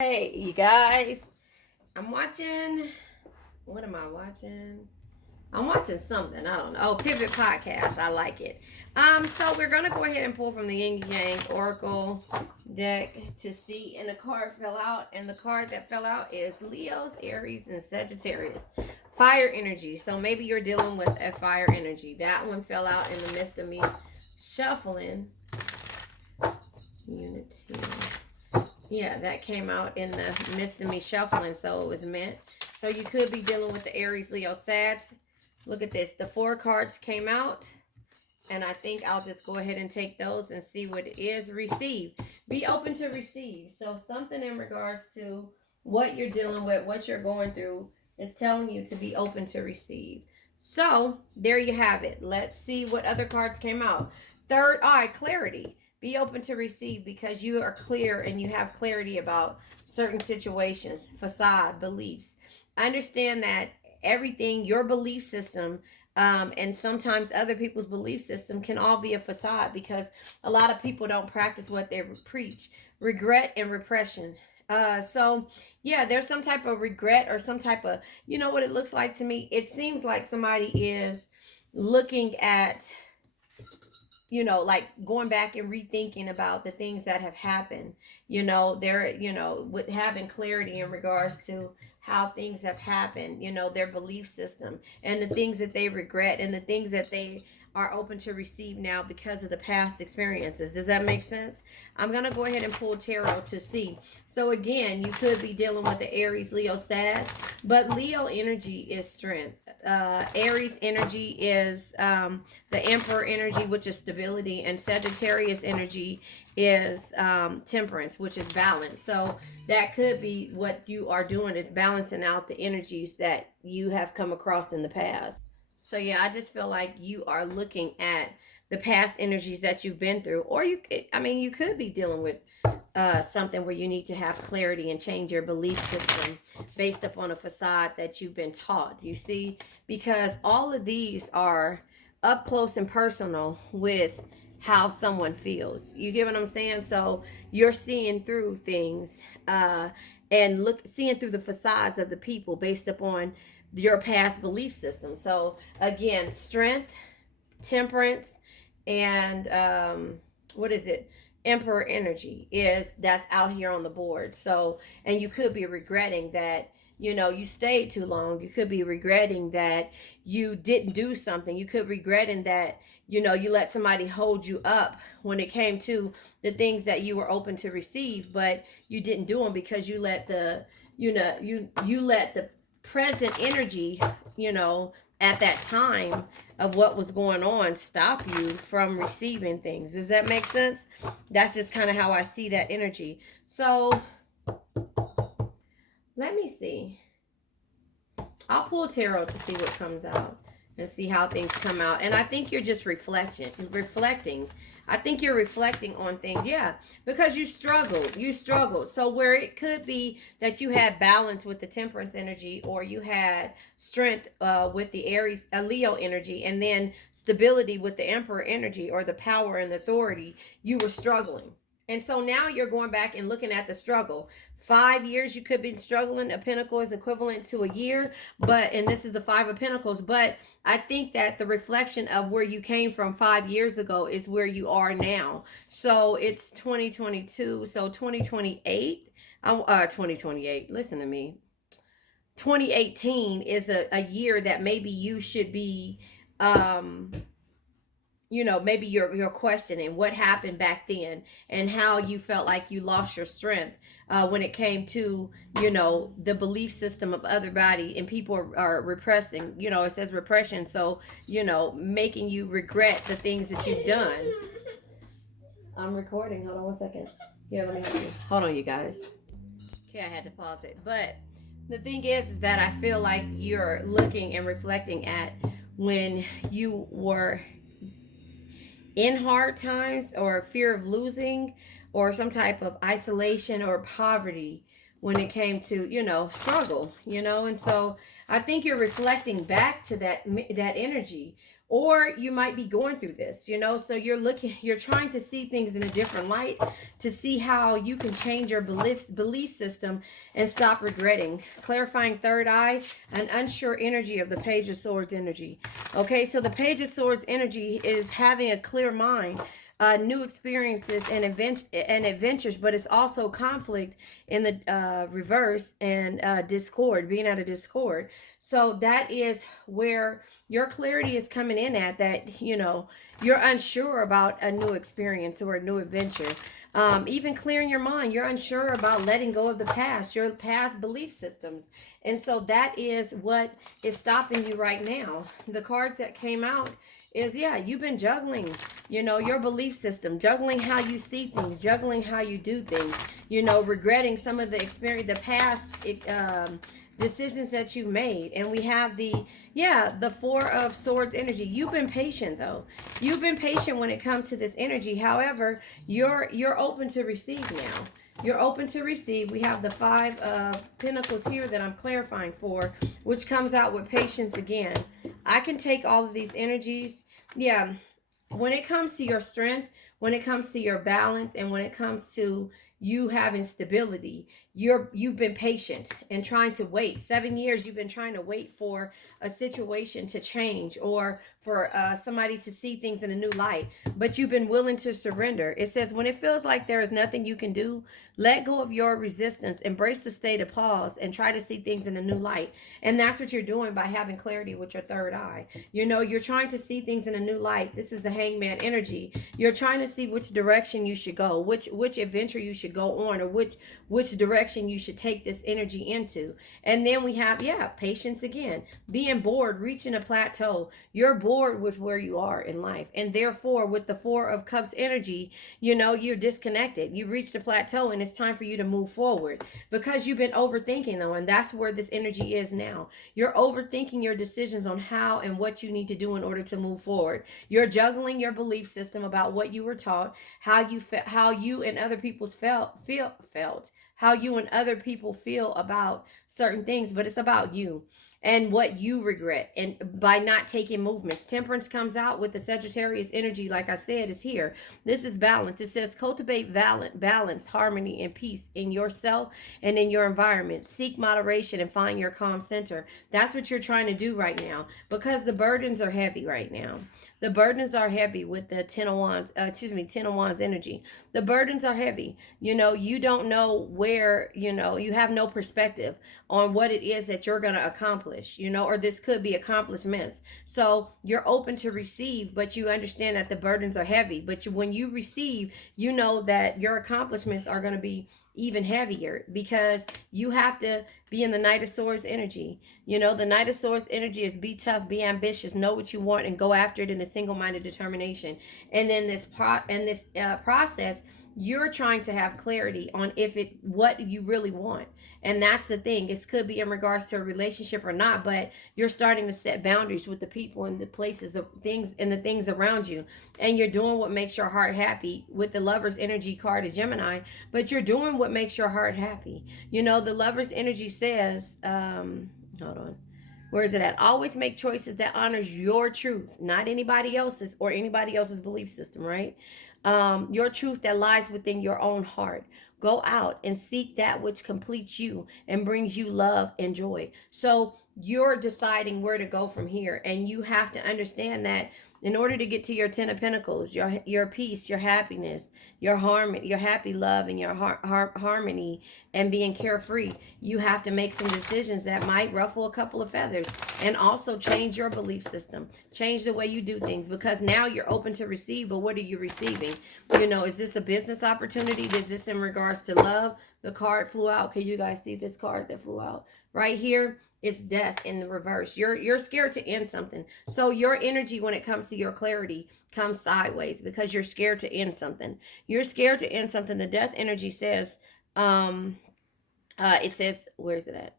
Hey, you guys, I'm watching, what am I watching? I'm watching something, I don't know. Oh, Pivot Podcast, I like it. So we're going to go ahead and pull from the Yin Yang Oracle deck to see, and the card fell out, and the card that fell out is Leo's, Aries, and Sagittarius. Fire energy, so maybe you're dealing with a fire energy. That one fell out in the midst of me shuffling. Unity. Yeah, that came out in the midst of me shuffling, so it was meant. So you could be dealing with the Aries, Leo, Sag. Look at this. The 4 cards came out, and I think I'll just go ahead and take those and see what it is. Receive. Be open to receive. So something in regards to what you're dealing with, what you're going through, is telling you to be open to receive. So there you have it. Let's see what other cards came out. Third eye, clarity. Be open to receive because you are clear and you have clarity about certain situations, facade, beliefs. I understand that everything, your belief system, and sometimes other people's belief system can all be a facade because a lot of people don't practice what they preach. Regret and repression. So yeah, there's some type of regret or some type of, you know what it looks like to me? It seems like somebody is looking at, you know, like going back and rethinking about the things that have happened. You know, they're, you know, with having clarity in regards to how things have happened, you know, their belief system and the things that they regret and the things that they are open to receive now because of the past experiences. Does that make sense? I'm going to go ahead and pull tarot to see. So again, you could be dealing with the Aries, Leo, Sag, but Leo energy is strength. Aries energy is the Emperor energy, which is stability, and Sagittarius energy is temperance, which is balance. So that could be what you are doing, is balancing out the energies that you have come across in the past. So yeah, I just feel like you are looking at the past energies that you've been through, or you could, I mean, you could be dealing with something where you need to have clarity and change your belief system based upon a facade that you've been taught. You see, because all of these are up close and personal with how someone feels. You get what I'm saying? So you're seeing through things and seeing through the facades of the people based upon your past belief system. So again, strength, temperance, and what is it? Emperor energy is that's out here on the board. So, and you could be regretting that, you know, you stayed too long. You could be regretting that you didn't do something. You could be regretting that, you know, you let somebody hold you up when it came to the things that you were open to receive, but you didn't do them because you let the, you know, you let the present energy, you know, at that time of what was going on stop you from receiving things. Does that make sense? That's just kind of how I see that energy. So let me see. I'll pull tarot to see what comes out and see how things come out. And I think you're just reflecting. I think you're reflecting on things. Yeah, because you struggled. You struggled. So where it could be that you had balance with the temperance energy, or you had strength with the Aries, Leo energy, and then stability with the Emperor energy, or the power and the authority, you were struggling. And so now you're going back and looking at the struggle. 5 years you could be struggling. A pentacle is equivalent to a year, but, and this is the 5 of Pentacles, but I think that the reflection of where you came from 5 years ago is where you are now. So it's 2022. So 2028, 2028, listen to me. 2018 is a year that maybe you should be, you know, maybe you're questioning what happened back then and how you felt like you lost your strength when it came to, you know, the belief system of other body, and people are repressing, you know, it says repression. So, you know, making you regret the things that you've done. I'm recording. Hold on one second. Here, let me help you. Hold on, you guys. Okay, I had to pause it. But the thing is that I feel like you're looking and reflecting at when you were in hard times, or fear of losing, or some type of isolation or poverty when it came to, you know, struggle, you know. And so I think you're reflecting back to that energy or you might be going through this, so you're trying to see things in a different light, to see how you can change your belief system and stop regretting. Clarifying third eye, an unsure energy of the Page of Swords energy. Okay, so the Page of Swords energy is having a clear mind, new experiences and adventures, but it's also conflict in the reverse, and discord, being out of discord. So that is where your clarity is coming in at, that you're unsure about a new experience or a new adventure. Even clearing your mind, you're unsure about letting go of the past, your past belief systems. And so that is what is stopping you right now. The cards that came out is, yeah, you've been juggling, your belief system, juggling how you see things, juggling how you do things, regretting some of the experience, the past decisions that you've made. And we have the Four of Swords energy. You've been patient, though. You've been patient when it comes to this energy. However, you're open to receive now. You're open to receive. We have the Five of Pentacles here that I'm clarifying for, which comes out with patience again. I can take all of these energies. Yeah, when it comes to your strength, when it comes to your balance, and when it comes to you having stability, you've been patient and trying to wait. 7 years you've been trying to wait for a situation to change, or for somebody to see things in a new light, but you've been willing to surrender. It says, when it feels like there is nothing you can do, let go of your resistance, embrace the state of pause, and try to see things in a new light. And that's what you're doing by having clarity with your third eye. You're trying to see things in a new light. This is the Hangman energy. You're trying to see which direction you should go, which adventure you should go on, or which direction you should take this energy into. And then we have, patience again. Being bored, reaching a plateau. You're bored with where you are in life. And therefore, with the Four of Cups energy, you're disconnected. You reached a plateau, and it's time for you to move forward, because you've been overthinking, though. And that's where this energy is now. You're overthinking your decisions on how and what you need to do in order to move forward. You're juggling your belief system about what you were taught, how you and other people's felt, how you and other people feel about certain things, but it's about you and what you regret, and by not taking movements. Temperance comes out with the Sagittarius energy. Like I said, is here. This is balance. It says, cultivate balance, harmony, and peace in yourself and in your environment. Seek moderation and find your calm center. That's what you're trying to do right now, because the burdens are heavy right now. The burdens are heavy with the Ten of Wands, 10 of Wands energy. The burdens are heavy. You don't know where, you have no perspective on what it is that you're going to accomplish, or this could be accomplishments. So you're open to receive, but you understand that the burdens are heavy. But when you receive, you know that your accomplishments are going to be even heavier, because you have to be in the Knight of Swords energy. The Knight of Swords energy is be tough, be ambitious, know what you want, and go after it in a single-minded determination. And in this process, you're trying to have clarity on what you really want. And that's the thing. It could be in regards to a relationship or not, but you're starting to set boundaries with the people and the places of things and the things around you. And you're doing what makes your heart happy. With the Lover's energy card is Gemini, but you're doing what makes your heart happy. The Lover's energy says, hold on. Where is it at? Always make choices that honors your truth, not anybody else's or anybody else's belief system, right? Your truth that lies within your own heart. Go out and seek that which completes you and brings you love and joy. So you're deciding where to go from here. And you have to understand that in order to get to your Ten of Pentacles, your peace, your happiness, your harmony, your happy love, and your harmony, and being carefree, you have to make some decisions that might ruffle a couple of feathers, and also change your belief system, change the way you do things, because now you're open to receive. But what are you receiving? Is this a business opportunity? Is this in regards to love? The card flew out. Can you guys see this card that flew out right here? It's death in the reverse. You're scared to end something. So your energy when it comes to your clarity comes sideways, because you're scared to end something. You're scared to end something. The death energy says, it says, where is it at?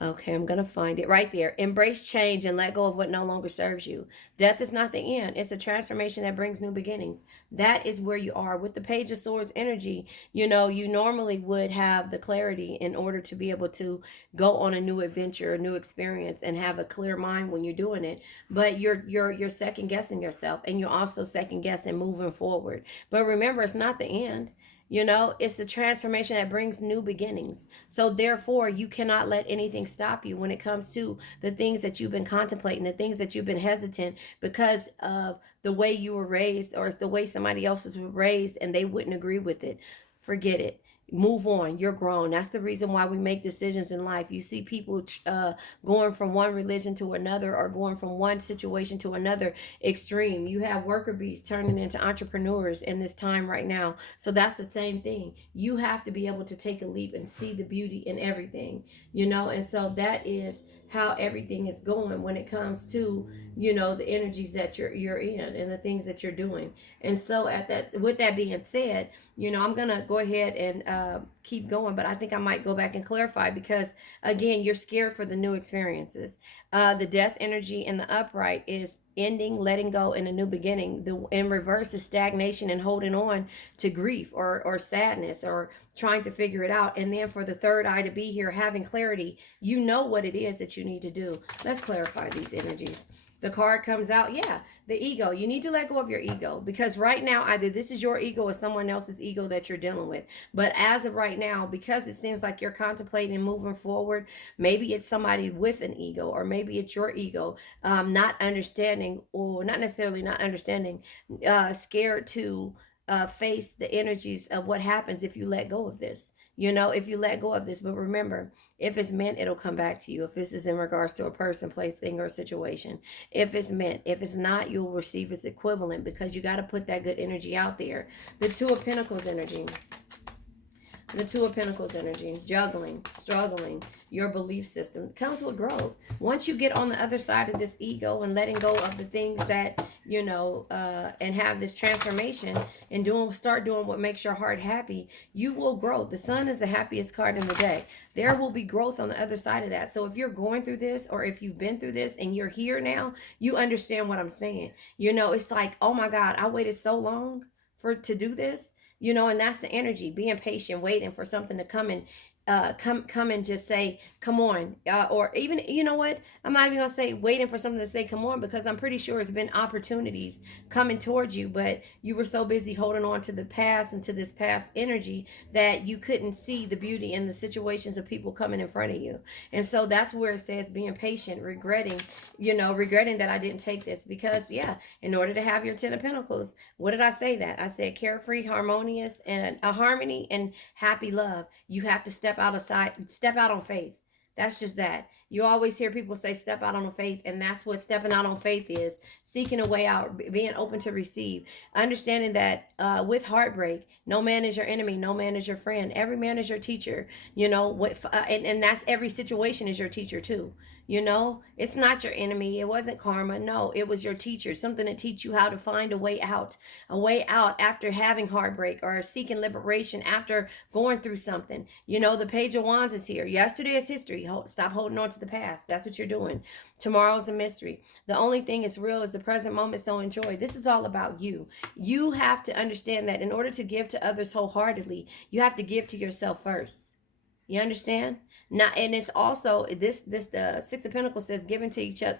Okay, I'm going to find it right there. Embrace change and let go of what no longer serves you. Death is not the end, it's a transformation that brings new beginnings. That is where you are. With the Page of Swords energy, you normally would have the clarity in order to be able to go on a new adventure, a new experience, and have a clear mind when you're doing it. But you're second guessing yourself, and you're also second guessing moving forward. But remember, it's not the end. It's a transformation that brings new beginnings. So therefore, you cannot let anything stop you when it comes to the things that you've been contemplating, the things that you've been hesitant because of the way you were raised, or it's the way somebody else was raised and they wouldn't agree with it. Forget it. Move on. You're grown. That's the reason why we make decisions in life. You see people going from one religion to another, or going from one situation to another extreme. You have worker bees turning into entrepreneurs in this time right now. So that's the same thing. You have to be able to take a leap and see the beauty in everything, and so that is how everything is going when it comes to the energies that you're in and the things that you're doing. And so at that with that being said, I'm gonna go ahead and keep going, but I think I might go back and clarify, because again, you're scared for the new experiences. The death energy in the upright is ending, letting go, and a new beginning. The in reverse is stagnation and holding on to grief or sadness, or trying to figure it out. And then for the third eye to be here, having clarity, you know what it is that you need to do. Let's clarify these energies. The card comes out, yeah, the ego. You need to let go of your ego, because right now, either this is your ego or someone else's ego that you're dealing with. But as of right now, because it seems like you're contemplating moving forward, maybe it's somebody with an ego, or maybe it's your ego, not understanding, or not necessarily not understanding, scared to face the energies of what happens if you let go of this. If you let go of this. But remember, if it's meant, it'll come back to you. If this is in regards to a person, place, thing, or situation. If it's meant. If it's not, you'll receive its equivalent, because you got to put that good energy out there. The Two of Pentacles energy. The Two of Pentacles energy, juggling, struggling, your belief system comes with growth. Once you get on the other side of this ego and letting go of the things that, and have this transformation and start doing what makes your heart happy, you will grow. The Sun is the happiest card in the deck. There will be growth on the other side of that. So if you're going through this, or if you've been through this and you're here now, you understand what I'm saying. It's like, oh my God, I waited so long to do this. And that's the energy, being patient, waiting for something to come and come and just say, come on. Or even, you know what? I'm not even going to say waiting for something to say, come on, because I'm pretty sure it's been opportunities coming towards you, but you were so busy holding on to the past and to this past energy that you couldn't see the beauty in the situations of people coming in front of you. And so that's where it says being patient, regretting that I didn't take this, because in order to have your 10 of Pentacles, what did I say that? I said carefree, harmonious, and a harmony and happy love. You have to step out on faith. That's just that. You always hear people say step out on faith, and that's what stepping out on faith is. Seeking a way out, being open to receive. Understanding that with heartbreak, no man is your enemy, no man is your friend. Every man is your teacher. And that's every situation is your teacher too. It's not your enemy. It wasn't karma. No, it was your teacher. Something to teach you how to find a way out after having heartbreak, or seeking liberation after going through something. The Page of Wands is here. Yesterday is history. Stop holding on to the past. That's what you're doing. Tomorrow's a mystery. The only thing is real is the present moment. So enjoy. This is all about you. You have to understand that in order to give to others wholeheartedly, you have to give to yourself first. You understand? Now, and it's also this the Six of Pentacles says giving to each other,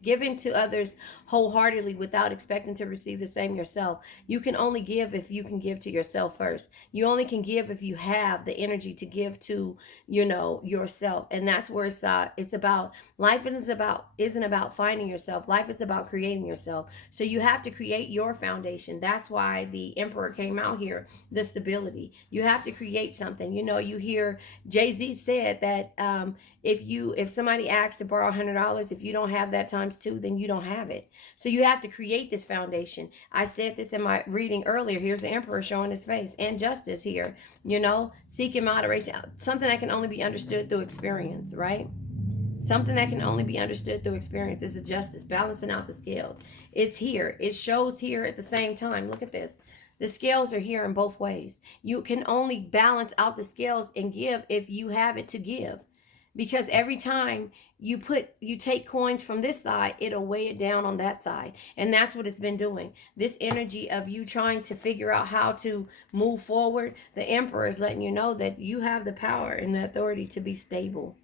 giving to others wholeheartedly without expecting to receive the same yourself. You can only give if you can give to yourself first. You only can give if you have the energy to give to yourself. And that's where it's about. Life isn't about finding yourself. Life is about creating yourself. So you have to create your foundation. That's why the Emperor came out here. The stability. You have to create something. You hear Jay-Z said that if somebody asks to borrow $100, if you don't have that times two, then you don't have it. So you have to create this foundation. I said this in my reading earlier. Here's the Emperor showing his face, and justice here. Seeking moderation, something that can only be understood through experience, right? Something that can only be understood through experience is a justice, balancing out the scales. It's here. It shows here at the same time. Look at this. The scales are here in both ways. You can only balance out the scales and give if you have it to give. because every time you take coins from this side, it'll weigh it down on that side. And that's what it's been doing. This energy of you trying to figure out how to move forward, the Emperor is letting you know that you have the power and the authority to be stable.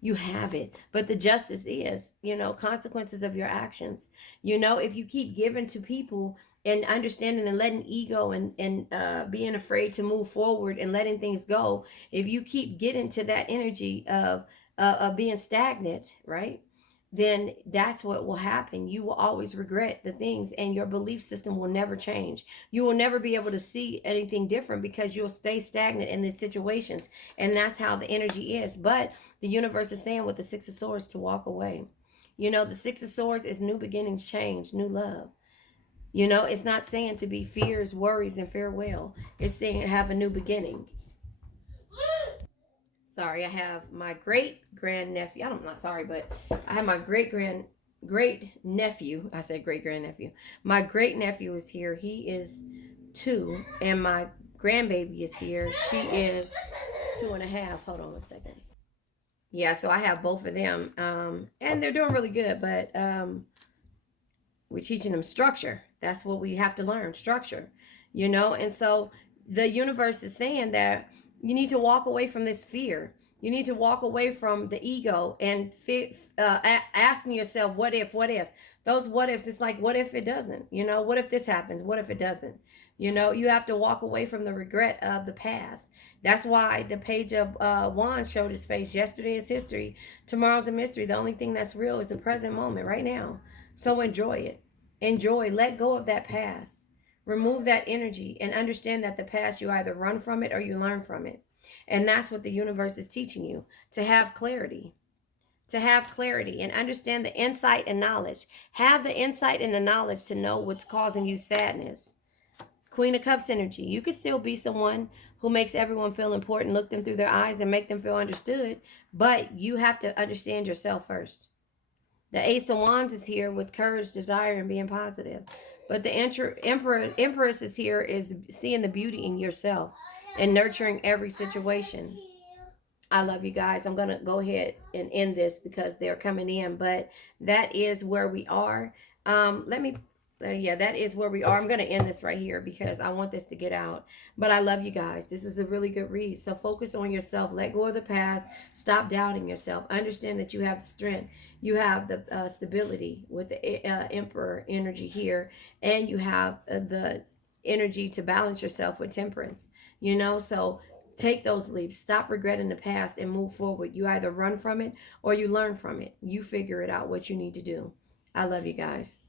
You have it. But the justice is, consequences of your actions. If you keep giving to people and understanding and letting ego and being afraid to move forward and letting things go, if you keep getting to that energy of being stagnant, right? Then that's what will happen. You will always regret the things, and your belief system will never change. You will never be able to see anything different because you'll stay stagnant in these situations. And that's how the energy is. But the universe is saying with the Six of Swords to walk away. The Six of Swords is new beginnings, change, new love. It's not saying to be fears, worries, and farewell. It's saying have a new beginning. Sorry, I have my great grandnephew. I'm not sorry, but I have my great nephew. I said great grandnephew. My great nephew is here. He is 2, and my grandbaby is here. She is 2.5. Hold on one second. Yeah, so I have both of them, and they're doing really good. But we're teaching them structure. That's what we have to learn, structure. And so the universe is saying that you need to walk away from this fear. You need to walk away from the ego and asking yourself, what if, what if? Those what ifs, it's like, what if it doesn't? What if this happens? What if it doesn't? You have to walk away from the regret of the past. That's why the Page of Wands showed his face. Yesterday is history. Tomorrow's a mystery. The only thing that's real is the present moment right now. So enjoy it. Enjoy. Let go of that past. Remove that energy and understand that the past, you either run from it or you learn from it. And that's what the universe is teaching you, to have clarity. To have clarity and understand the insight and knowledge. Have the insight and the knowledge to know what's causing you sadness. Queen of Cups energy. You could still be someone who makes everyone feel important, look them through their eyes and make them feel understood. But you have to understand yourself first. The Ace of Wands is here with courage, desire, and being positive. But the Empress is here is seeing the beauty in yourself and nurturing every situation. I love you guys. I'm going to go ahead and end this because they're coming in. But that is where we are. That is where we are. I'm going to end this right here because I want this to get out. But I love you guys. This was a really good read. So focus on yourself. Let go of the past. Stop doubting yourself. Understand that you have the strength. You have the stability with the Emperor energy here. And you have the energy to balance yourself with temperance. So take those leaps. Stop regretting the past and move forward. You either run from it or you learn from it. You figure it out what you need to do. I love you guys.